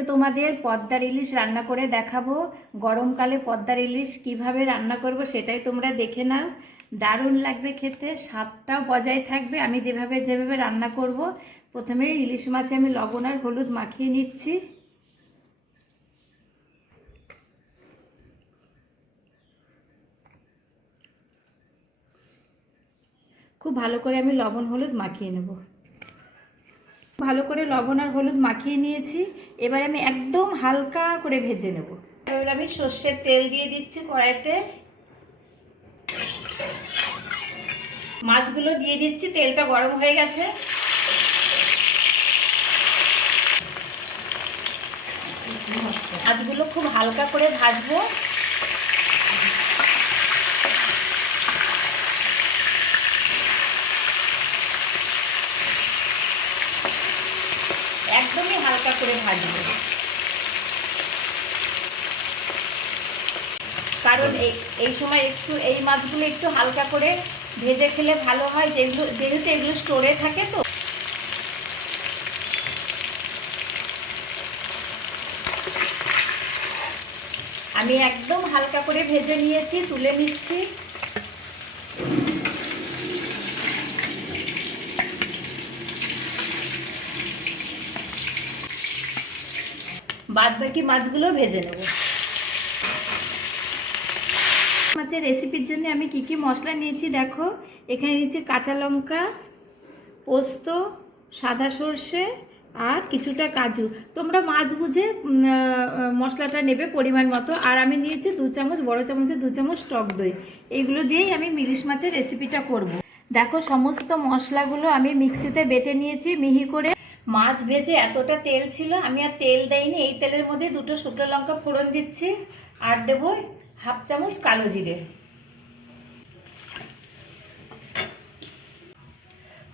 আজকে তোমাদের পদ্মার ইলিশ রান্না করে দেখাবো। গরমকালে পদ্মার ইলিশ কীভাবে রান্না করব সেটাই তোমরা দেখে নাও। দারুণ লাগবে খেতে, স্বাদটাও বজায় থাকবে। আমি যেভাবে যেভাবে রান্না করব, প্রথমে ইলিশ মাছে আমি লবণ আর হলুদ মাখিয়ে নিচ্ছি। খুব ভালো করে আমি লবণ হলুদ মাখিয়ে নেব। ভালো করে লবণ আর হলুদ মাখিয়ে নিয়েছি। এবার আমি একদম হালকা করে ভেজে নেব। এবার আমি সর্ষের তেল দিয়ে দিচ্ছি কড়াইতে। মাছগুলো দিয়ে দিচ্ছি, তেলটা গরম হয়ে গেছে। মাছগুলো খুব হালকা করে ভাজবো। একদমই হালকা করে ভাজবো। কারণ এই সময় একটু, এই মাছগুলো একটু হালকা করে ভেজে খেলে ভালো হয় যেগুলো যেহেতু এগুলো স্টোরে থাকে তো। আমি একদম হালকা করে ভেজে নিয়েছি, তুলে নিচ্ছি। বাদ বাকি মাছগুলো ভেজে নেব। মাছের রেসিপির জন্য আমি কি কি মশলা নিয়েছি দেখো। এখানে নিয়েছি কাঁচা লঙ্কা, পোস্ত, সাদা সর্ষে আর কিছুটা কাজু। তোমরা মাছ বুঝে মশলাটা নেবে পরিমাণ মতো। আর আমি নিয়েছি দু চামচ, বড় চামচে দু চামচ টক দই। এইগুলো দিয়েই আমি মিলিশ মাছের রেসিপিটা করব। দেখো, সমস্ত মশলাগুলো আমি মিক্সিতে বেটে নিয়েছি মিহি করে। মাছ ভেজে এতটা তেল ছিল, আমি আর তেল দেইনি, এই তেলের মধ্যে দুটো শুকনো লঙ্কা ফোড়ন দিচ্ছি, আর দেবো হাফ চামচ কালো জিরে।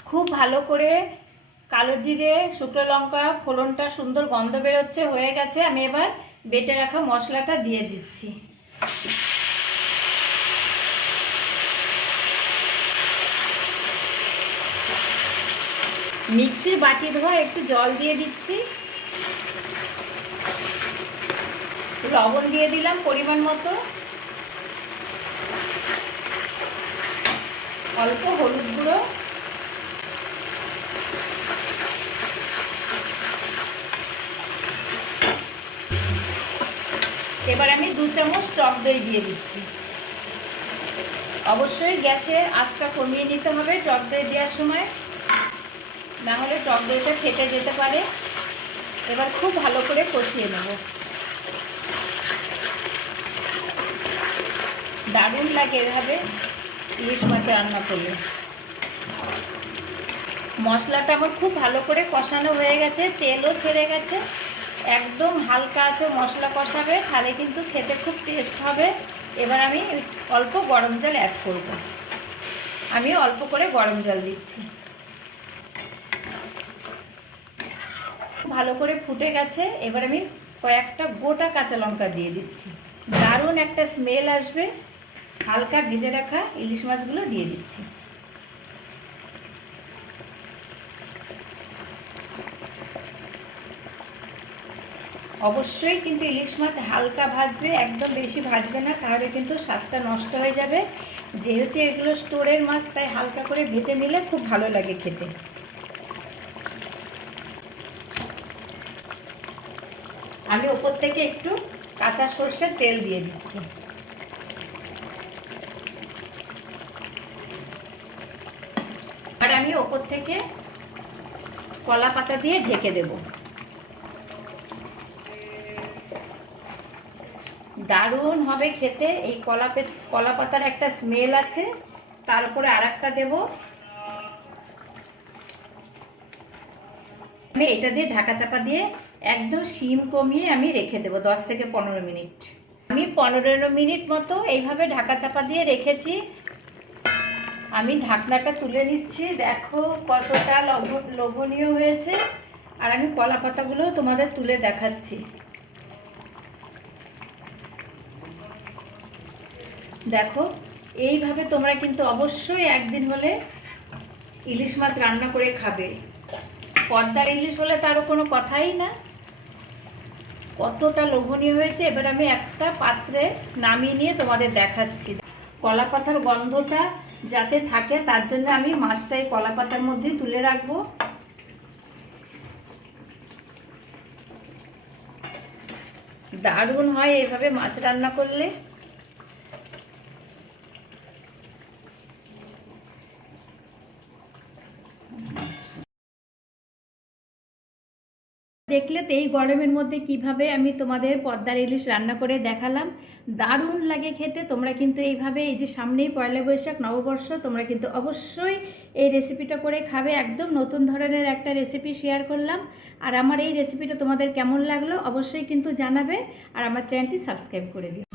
খুব ভালো করে কালো জিরে, শুকনো লঙ্কা ফোড়নটা সুন্দর গন্ধ বেরোচ্ছে, হয়ে গেছে, আমি এবার বেটে রাখা মশলাটা দিয়ে দিচ্ছি। মিক্সির বাটি ধোয়া একটু জল দিয়ে দিচ্ছি। লবণ দিয়ে দিলাম পরিমাণ মতো। অল্প হলুদ গুঁড়ো। এবার আমি দু চামচ টক দই দিয়ে দিচ্ছি। অবশ্যই গ্যাসে আঁচটা কমিয়ে নিতে হবে টক দই দেওয়ার সময়। না হলে টক দইটা ফেটে যেতে পারে। এবার খুব ভালো করে কষিয়ে নেব। দারুণ লাগে এভাবে ইলিশ মাছে রান্না করলে। মশলাটা আমার খুব ভালো করে কষানো হয়ে গেছে, তেলও ছেড়ে গেছে। একদম হালকা আছে মশলা কষাবে, তাহলে কিন্তু খেতে খুব টেস্ট হবে। এবার আমি অল্প গরম জল অ্যাড করব। আমি অল্প করে গরম জল দিচ্ছি। ভালো করে ফুটে গেছে, এবার আমি কয়েকটা গোটা কাঁচা লঙ্কা দিয়ে দিচ্ছি। দারুণ একটা স্মেল আসবে। হালকা ভেজে রাখা ইলিশ মাছগুলো দিয়ে দিচ্ছি। অবশ্যই কিন্তু ইলিশ মাছ হালকা ভাজবে, একদম বেশি ভাজবে না, তাহলে কিন্তু স্বাদটা নষ্ট হয়ে যাবে। যেহেতু এগুলো স্টোরের মাছ, তাই হালকা করে ভেজে নিলে খুব ভালো লাগে খেতে। আমি ওপর থেকে একটু কাঁচা সর্ষের তেল দিয়ে দিচ্ছি। আর আমি ওপর থেকে কলা পাতা দিয়ে ঢেকে দেব। দারুণ হবে খেতে, এই কলা কলা পাতার একটা স্মেল আছে। তার উপরে আর একটা দেবো। আমি এটা দিয়ে ঢাকা চাপা দিয়ে একদম সিম কমিয়ে আমি রেখে দেবো দশ থেকে পনেরো মিনিট। আমি পনেরো মিনিট মতো এইভাবে ঢাকা চাপা দিয়ে রেখেছি। আমি ঢাকনাটা তুলে নিচ্ছি। দেখো কতটা লভ লোভনীয় হয়েছে। আর আমি কলা পাতাগুলোও তোমাদের তুলে দেখাচ্ছি। দেখো, এইভাবে তোমরা কিন্তু অবশ্যই একদিন হলে ইলিশ মাছ রান্না করে খাবে। পদ্মার ইলিশ হলে তারও কোনো কথাই না। কতটা লোভনীয় হয়েছে, এবার আমি একটা পাত্রে নামিয়ে নিয়ে তোমাদের দেখাচ্ছি। কলা পাতার গন্ধটা যাতে থাকে, তার জন্য আমি মাছটা এই কলা পাতার মধ্যে তুলে রাখব। দারুণ হয় এভাবে মাছ রান্না করলে। দেখলে তো এই গরমের মধ্যে কীভাবে আমি তোমাদের পদ্মার ইলিশ রান্না করে দেখালাম। দারুণ লাগে খেতে। তোমরা কিন্তু এইভাবে এই যে সামনেই পয়লা বৈশাখ, নববর্ষ, তোমরা কিন্তু অবশ্যই এই রেসিপিটা করে খাবে। একদম নতুন ধরনের একটা রেসিপি শেয়ার করলাম। আর আমার এই রেসিপিটা তোমাদের কেমন লাগল অবশ্যই কিন্তু জানাবে। আর আমার চ্যানেলটি সাবস্ক্রাইব করে দিও।